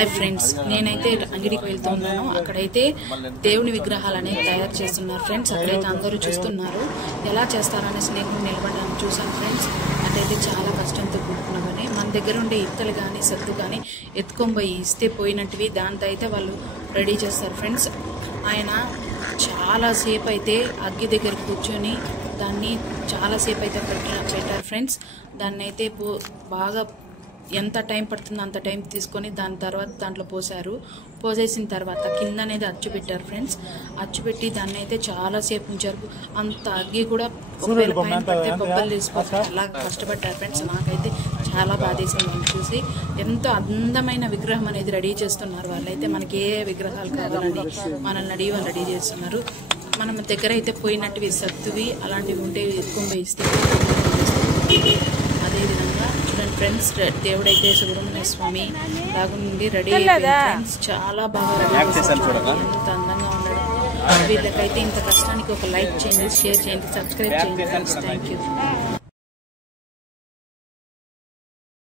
Hi friends, నేనైతే అంగడికి వెళ్తున్నాను. అక్కడైతే దేవుని విగ్రహాలు అనేవి తయారు చేస్తున్నారు ఫ్రెండ్స్. అక్కడైతే అందరూ చూస్తున్నారు ఎలా చేస్తారనేసి నేను నిలబడడానికి చూసాను ఫ్రెండ్స్. అదైతే చాలా కష్టంతో కూడుకున్న పని. మన దగ్గర ఉండే ఇత్తలు కానీ సత్తు కానీ ఎత్తుకొని పోయి ఇస్తే పోయినట్టువి దాంతో అయితే వాళ్ళు రెడీ చేస్తారు ఫ్రెండ్స్. ఆయన చాలాసేపు అయితే అగ్గి దగ్గర కూర్చొని దాన్ని చాలాసేపు అయితే పెట్టారు ఫ్రెండ్స్. దాన్ని అయితే బాగా ఎంత టైం పడుతుందో అంత టైం తీసుకొని దాని తర్వాత దాంట్లో పోసేసిన తర్వాత కింద అనేది అచ్చు పెట్టారు ఫ్రెండ్స్. అచ్చు పెట్టి దాన్ని అయితే చాలాసేపు ఉంచారు. అంత అగ్గి కూడా ఒకవేళ పైన పడితే బొబ్బలు తీసిపోతారు. అలా కష్టపడ్డారు ఫ్రెండ్స్. నాకైతే చాలా బాధేసింది చూసి. ఎంతో అందమైన విగ్రహం అనేది రెడీ చేస్తున్నారు వాళ్ళైతే. మనకి ఏ విగ్రహాలు కావాలని మనల్ని అడిగి వాళ్ళు రెడీ చేస్తున్నారు. మనం దగ్గర అయితే పోయినట్టువి సత్తువి అలాంటివి ఉంటే ఎక్కువ ఇస్తే అదేవిధంగా చూడండి ఫ్రెండ్స్, దేవుడైతే సుబ్రహ్మణ్య స్వామి లాగా నుండి రెడీ అయిపోయింది ఫ్రెండ్స్. చాలా బాగా రెడీ చేశారు. ఎంత అందంగా ఉన్నాడు. వీళ్ళకైతే ఇంత కష్టానికి ఒక లైక్ చేయండి, షేర్ చేయండి, సబ్స్క్రైబ్ చేయండి ఫ్రెండ్స్. Thank you.